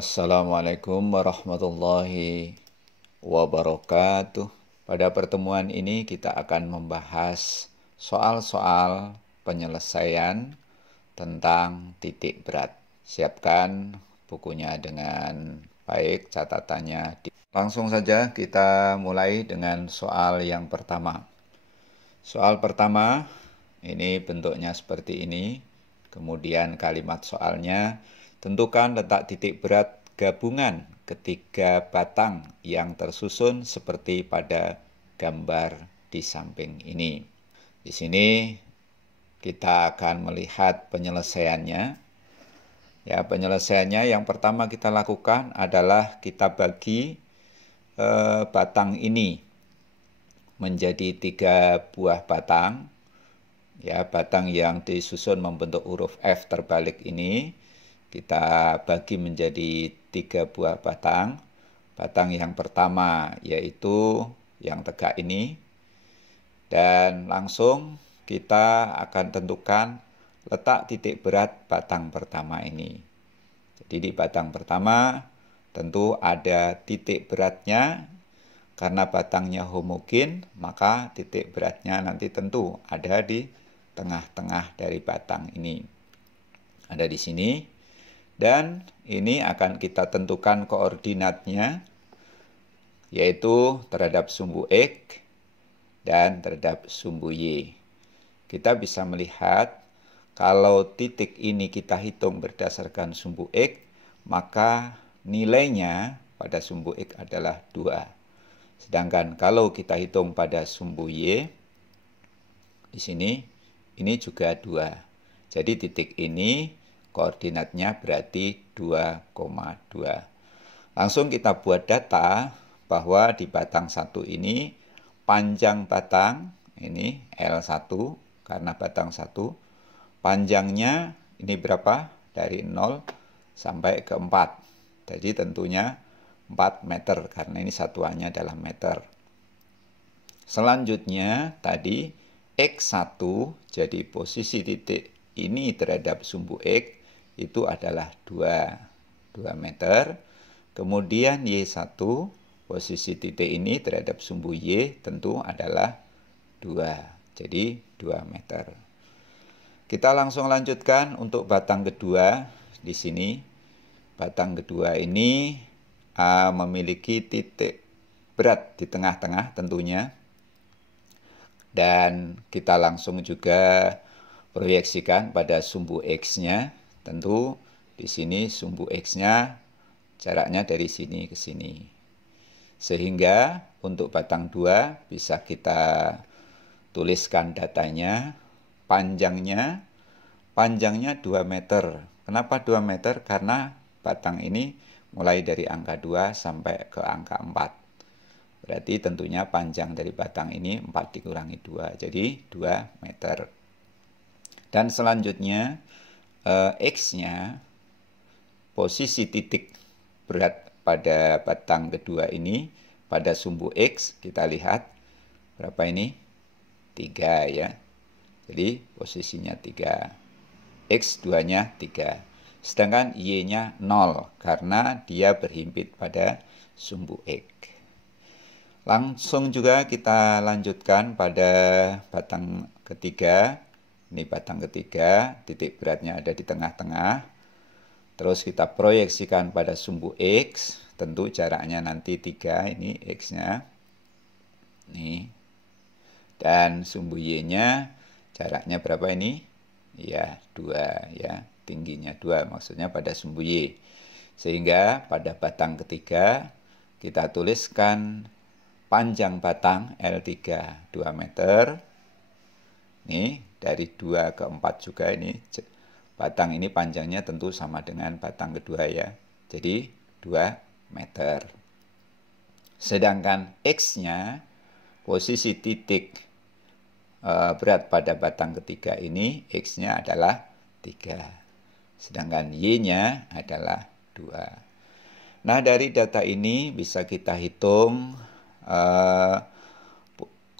Assalamualaikum warahmatullahi wabarakatuh. Pada pertemuan ini kita akan membahas soal-soal penyelesaian tentang titik berat. Siapkan bukunya dengan baik, catatannya. Langsung saja kita mulai dengan soal yang pertama. Soal pertama, ini bentuknya seperti ini. Kemudian kalimat soalnya, tentukan letak titik berat gabungan ketiga batang yang tersusun seperti pada gambar di samping ini. Di sini kita akan melihat penyelesaiannya. Ya, penyelesaiannya yang pertama kita lakukan adalah kita bagi batang ini menjadi 3 buah batang. Ya, batang yang disusun membentuk huruf F terbalik ini kita bagi menjadi 3 buah batang. Batang yang pertama yaitu yang tegak ini. Dan langsung kita akan tentukan letak titik berat batang pertama ini. Jadi di batang pertama tentu ada titik beratnya. Karena batangnya homogen, maka titik beratnya nanti tentu ada di tengah-tengah dari batang ini. Ada di sini. Dan ini akan kita tentukan koordinatnya, yaitu terhadap sumbu X dan terhadap sumbu Y. Kita bisa melihat kalau titik ini kita hitung berdasarkan sumbu X, maka nilainya pada sumbu X adalah 2. Sedangkan kalau kita hitung pada sumbu Y, di sini, ini juga 2. Jadi titik ini koordinatnya berarti 2,2. Langsung kita buat data bahwa di batang 1 ini panjang batang ini L1 karena batang 1. Panjangnya ini berapa? Dari 0 sampai ke 4. Jadi tentunya 4 meter karena ini satuannya adalah meter. Selanjutnya tadi X1 jadi posisi titik ini terhadap sumbu X itu adalah 2 meter. Kemudian Y1 posisi titik ini terhadap sumbu Y tentu adalah 2. Jadi 2 meter. Kita langsung lanjutkan untuk batang kedua. Di sini batang kedua ini memiliki titik berat di tengah-tengah tentunya. Dan kita langsung juga proyeksikan pada sumbu X-nya. Tentu di sini sumbu X-nya jaraknya dari sini ke sini. Sehingga untuk batang 2 bisa kita tuliskan datanya. Panjangnya 2 meter. Kenapa 2 meter? Karena batang ini mulai dari angka 2 sampai ke angka 4. Berarti tentunya panjang dari batang ini 4 dikurangi 2. Jadi 2 meter. Dan selanjutnya X-nya, posisi titik berat pada batang kedua ini, pada sumbu X, kita lihat berapa ini? 3 ya. Jadi posisinya 3. X2-nya 3. Sedangkan Y-nya 0, karena dia berhimpit pada sumbu X. Langsung juga kita lanjutkan pada batang ketiga. Ini batang ketiga, titik beratnya ada di tengah-tengah. Terus kita proyeksikan pada sumbu X, tentu jaraknya nanti 3, ini X-nya. Nih. Dan sumbu Y-nya jaraknya berapa ini? Ya, 2 ya. Tingginya 2, maksudnya pada sumbu Y. Sehingga pada batang ketiga kita tuliskan panjang batang L3 2 meter. Nih, dari 2 ke 4 juga ini batang ini panjangnya tentu sama dengan batang kedua ya. Jadi 2 meter. Sedangkan X-nya posisi titik berat pada batang ketiga ini X-nya adalah 3. Sedangkan Y-nya adalah 2. Nah, dari data ini bisa kita hitung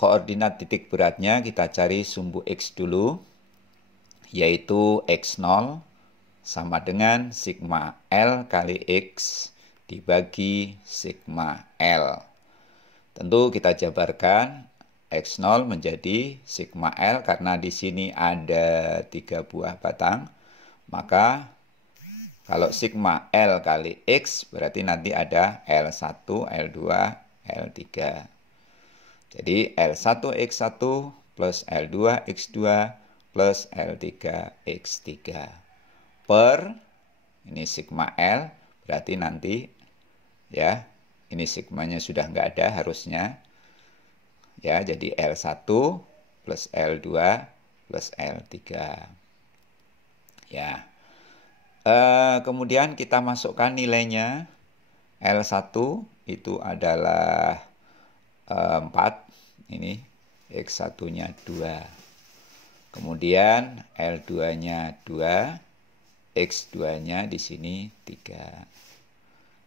koordinat titik beratnya. Kita cari sumbu X dulu, yaitu X0 sama dengan sigma L kali X dibagi sigma L. Tentu kita jabarkan X0 menjadi sigma L karena di sini ada 3 buah batang. Maka kalau sigma L kali X berarti nanti ada L1, L2, L3. Jadi L1X1 plus L2X2 plus L3X3 per, ini sigma L, berarti nanti ya, ini sigmanya sudah nggak ada harusnya. Ya, jadi L1 plus L2 plus L3. Ya. Kemudian kita masukkan nilainya. L1 itu adalah 4, ini X1-nya 2. Kemudian L2-nya 2, X2-nya di sini 3.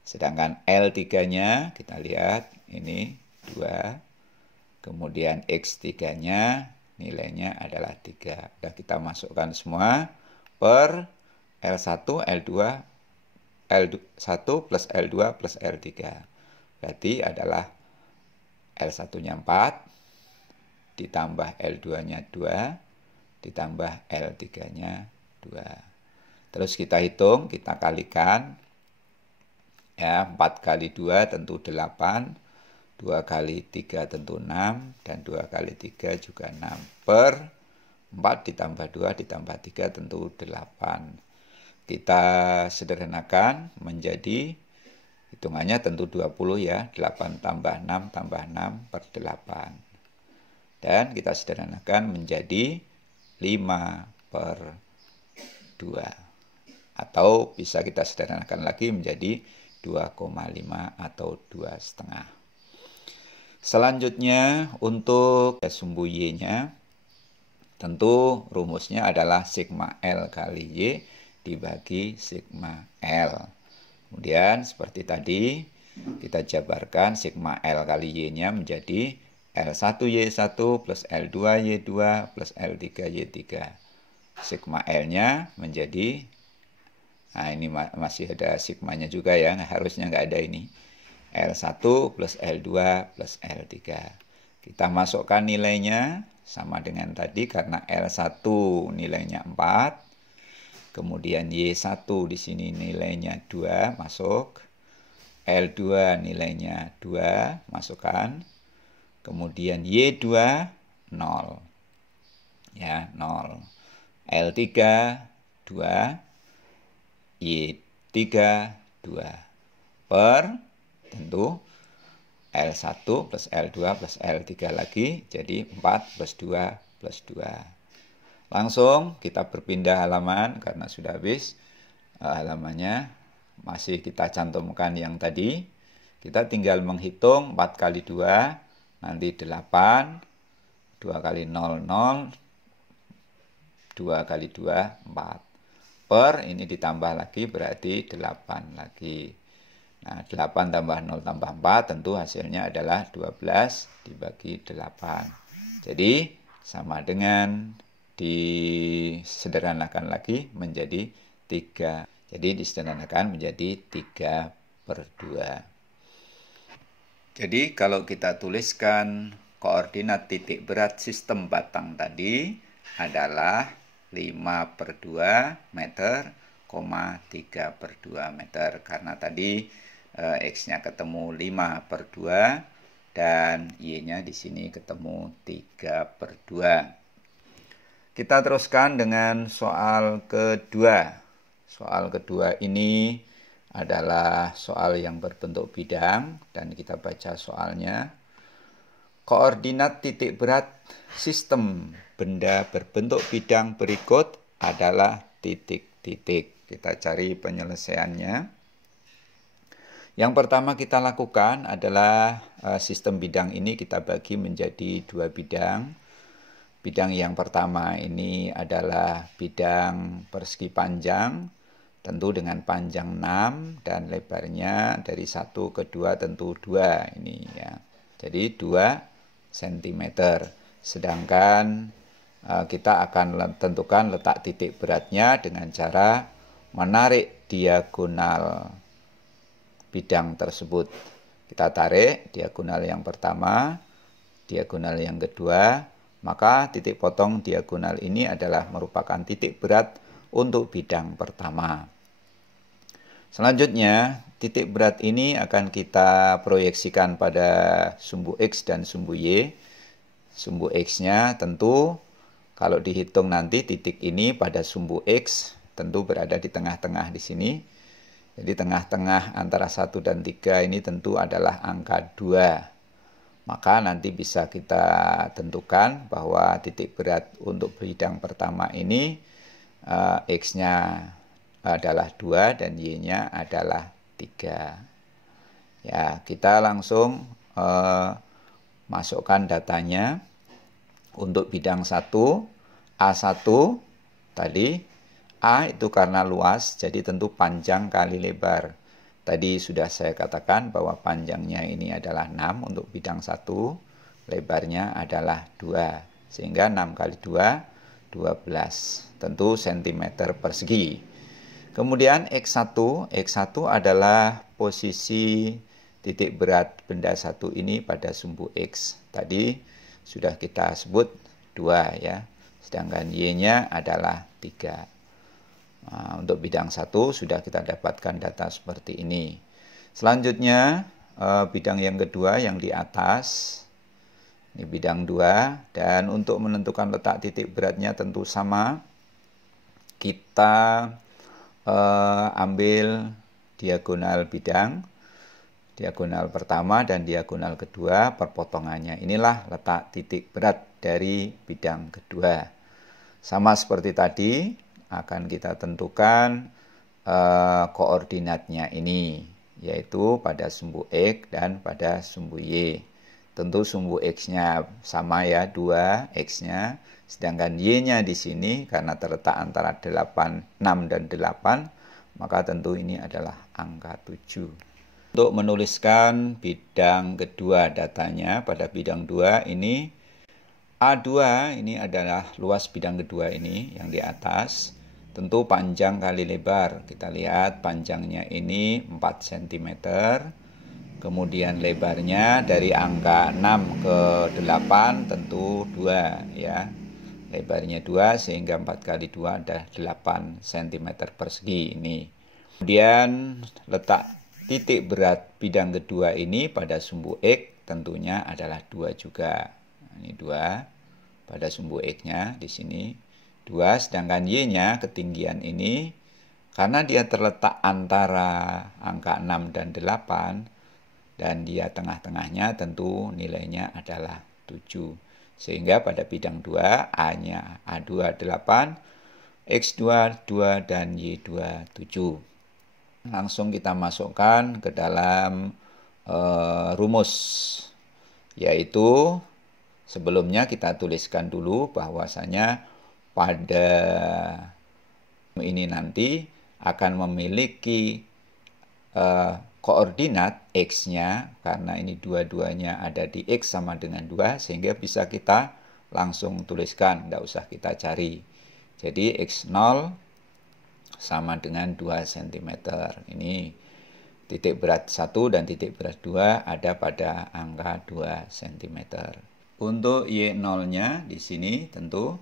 Sedangkan L3-nya kita lihat ini 2. Kemudian X3-nya nilainya adalah 3. Sudah kita masukkan semua per L1, L2, L1 plus L2 plus L3. Berarti adalah L1-nya 4, ditambah L2-nya 2, ditambah L3-nya 2. Terus kita hitung, kita kalikan. Ya, 4 kali 2 tentu 8, 2 kali 3 tentu 6, dan 2 kali 3 juga 6. Per 4 ditambah 2 ditambah 3 tentu 8. Kita sederhanakan menjadi, hitungannya tentu 20 ya, 8 tambah 6 tambah 6 per 8. Dan kita sederhanakan menjadi 5 per 2. Atau bisa kita sederhanakan lagi menjadi 2,5 atau 2,5. Selanjutnya untuk sumbu Y-nya, tentu rumusnya adalah sigma L kali Y dibagi sigma L. Kemudian seperti tadi, kita jabarkan sigma L kali Y-nya menjadi L1Y1 plus L2Y2 plus L3Y3. Sigma L-nya menjadi, nah ini masih ada sigmanya juga ya, harusnya nggak ada ini. L1 plus L2 plus L3. Kita masukkan nilainya sama dengan tadi karena L1 nilainya 4. Kemudian Y1 di sini nilainya 2 masuk. L2 nilainya 2 masukkan. Kemudian Y2 0. Ya, 0. L3 2. Y3 2 per tentu L1 plus L2 plus L3 lagi jadi 4 plus 2 plus 2. Langsung kita berpindah halaman karena sudah habis halamannya. Masih kita cantumkan yang tadi. Kita tinggal menghitung 4 kali 2 nanti 8. 2 kali 0 0. 2 kali 2 4. Per ini ditambah lagi berarti 8 lagi. Nah, 8 tambah 0 tambah 4 tentu hasilnya adalah 12 dibagi 8. Jadi sama dengan disederhanakan lagi menjadi 3. Jadi disederhanakan menjadi 3 per 2. Jadi kalau kita tuliskan koordinat titik berat sistem batang tadi adalah 5 per 2 meter, 3 per 2 meter. Karena tadi X-nya ketemu 5 per 2 dan Y-nya di sini ketemu 3 per 2. Kita teruskan dengan soal kedua. Soal kedua ini adalah soal yang berbentuk bidang dan kita baca soalnya. Koordinat titik berat sistem benda berbentuk bidang berikut adalah titik-titik. Kita cari penyelesaiannya. Yang pertama kita lakukan adalah sistem bidang ini kita bagi menjadi 2 bidang. Bidang yang pertama ini adalah bidang persegi panjang, tentu dengan panjang 6 dan lebarnya dari 1 ke 2 tentu 2 ini ya. Jadi 2 cm. Sedangkan kita akan tentukan letak titik beratnya dengan cara menarik diagonal bidang tersebut. Kita tarik diagonal yang pertama, diagonal yang kedua, maka titik potong diagonal ini adalah merupakan titik berat untuk bidang pertama. Selanjutnya, titik berat ini akan kita proyeksikan pada sumbu X dan sumbu Y. Sumbu X-nya tentu kalau dihitung nanti titik ini pada sumbu X tentu berada di tengah-tengah di sini. Jadi tengah-tengah antara 1 dan 3 ini tentu adalah angka 2. Maka nanti bisa kita tentukan bahwa titik berat untuk bidang pertama ini X-nya adalah 2 dan Y-nya adalah 3. Ya, kita langsung masukkan datanya. Untuk bidang 1, A1 tadi, A itu karena luas, jadi tentu panjang kali lebar. Tadi sudah saya katakan bahwa panjangnya ini adalah 6 untuk bidang 1, lebarnya adalah 2. Sehingga 6 kali 2, 12. Tentu cm persegi. Kemudian X1 adalah posisi titik berat benda 1 ini pada sumbu X. Tadi sudah kita sebut 2 ya. Sedangkan Y-nya adalah 3. Nah, untuk bidang 1 sudah kita dapatkan data seperti ini. Selanjutnya bidang yang kedua yang di atas. Ini bidang 2 dan untuk menentukan letak titik beratnya tentu sama. Kita ambil diagonal bidang. Diagonal pertama dan diagonal kedua perpotongannya. Inilah letak titik berat dari bidang kedua. Sama seperti tadi, akan kita tentukan koordinatnya ini, yaitu pada sumbu X dan pada sumbu Y. Tentu sumbu X-nya sama ya, 2 X-nya. Sedangkan Y-nya di sini karena terletak antara 6 dan 8, maka tentu ini adalah angka 7. Untuk menuliskan bidang kedua datanya pada bidang 2 ini, A2 ini adalah luas bidang kedua ini yang di atas. Tentu panjang kali lebar. Kita lihat panjangnya ini 4 cm. Kemudian lebarnya dari angka 6 ke 8 tentu 2 ya. Lebarnya 2 sehingga 4 kali 2 adalah 8 cm persegi ini. Kemudian letak titik berat bidang kedua ini pada sumbu X tentunya adalah 2 juga. Ini 2 pada sumbu X-nya di sini 2, sedangkan Y-nya ketinggian ini karena dia terletak antara angka 6 dan 8 dan dia tengah-tengahnya tentu nilainya adalah 7. Sehingga pada bidang 2 A-nya A2 8, X2 2 dan Y2 7. Langsung kita masukkan ke dalam rumus, yaitu sebelumnya kita tuliskan dulu bahwasanya pada ini nanti akan memiliki koordinat X-nya, karena ini dua-duanya ada di X sama dengan 2, sehingga bisa kita langsung tuliskan, tidak usah kita cari. Jadi X0 sama dengan 2 cm. Ini titik berat 1 dan titik berat 2 ada pada angka 2 cm. Untuk Y0-nya di sini tentu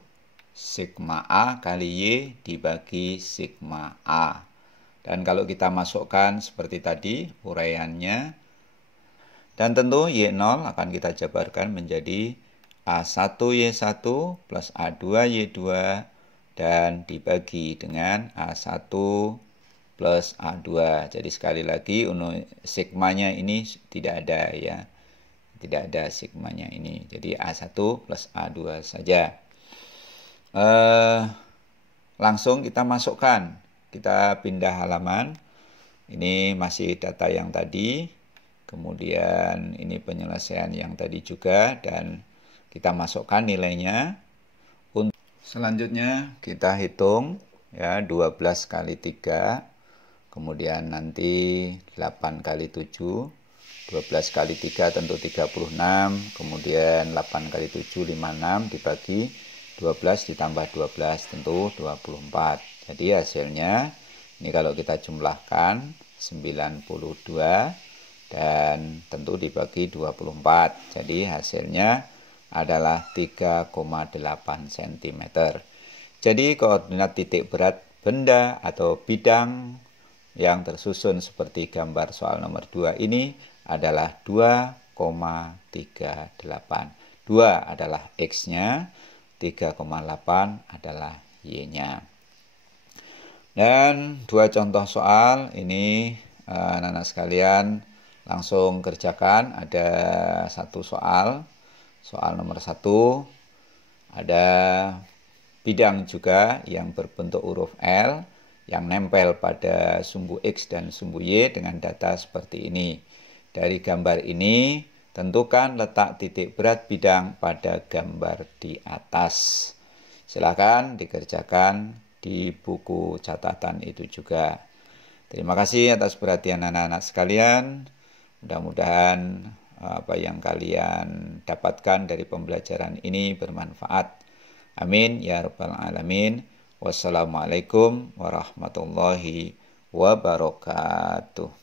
sigma A kali Y dibagi sigma A. Dan kalau kita masukkan seperti tadi uraiannya, dan tentu Y0 akan kita jabarkan menjadi A1Y1 plus A2Y2 dan dibagi dengan A1 plus A2. Jadi sekali lagi sigmanya ini tidak ada ya. Tidak ada sigmanya ini. Jadi A1 plus A2 saja. Langsung kita masukkan. Kita pindah halaman. Ini masih data yang tadi. Kemudian ini penyelesaian yang tadi juga. Dan kita masukkan nilainya. Selanjutnya kita hitung ya 12 kali 3, kemudian nanti 8 kali 7, 12 kali 3 tentu 36, kemudian 8 kali 7 56 dibagi 12 ditambah 12 tentu 24. Jadi hasilnya Ini kalau kita jumlahkan 92 dan tentu dibagi 24. Jadi hasilnya adalah 3,8 cm. Jadi koordinat titik berat benda atau bidang yang tersusun seperti gambar soal nomor 2 ini adalah 2,38. 2 adalah X-nya, 3,8 adalah Y-nya. Dan dua contoh soal ini anak-anak sekalian langsung kerjakan. Ada satu soal nomor 1, ada bidang juga yang berbentuk huruf L yang nempel pada sumbu X dan sumbu Y dengan data seperti ini. Dari gambar ini, tentukan letak titik berat bidang pada gambar di atas. Silakan dikerjakan di buku catatan itu juga. Terima kasih atas perhatian anak-anak sekalian. Mudah-mudahan apa yang kalian dapatkan dari pembelajaran ini bermanfaat. Amin ya rabbal alamin. Wassalamualaikum warahmatullahi wabarakatuh.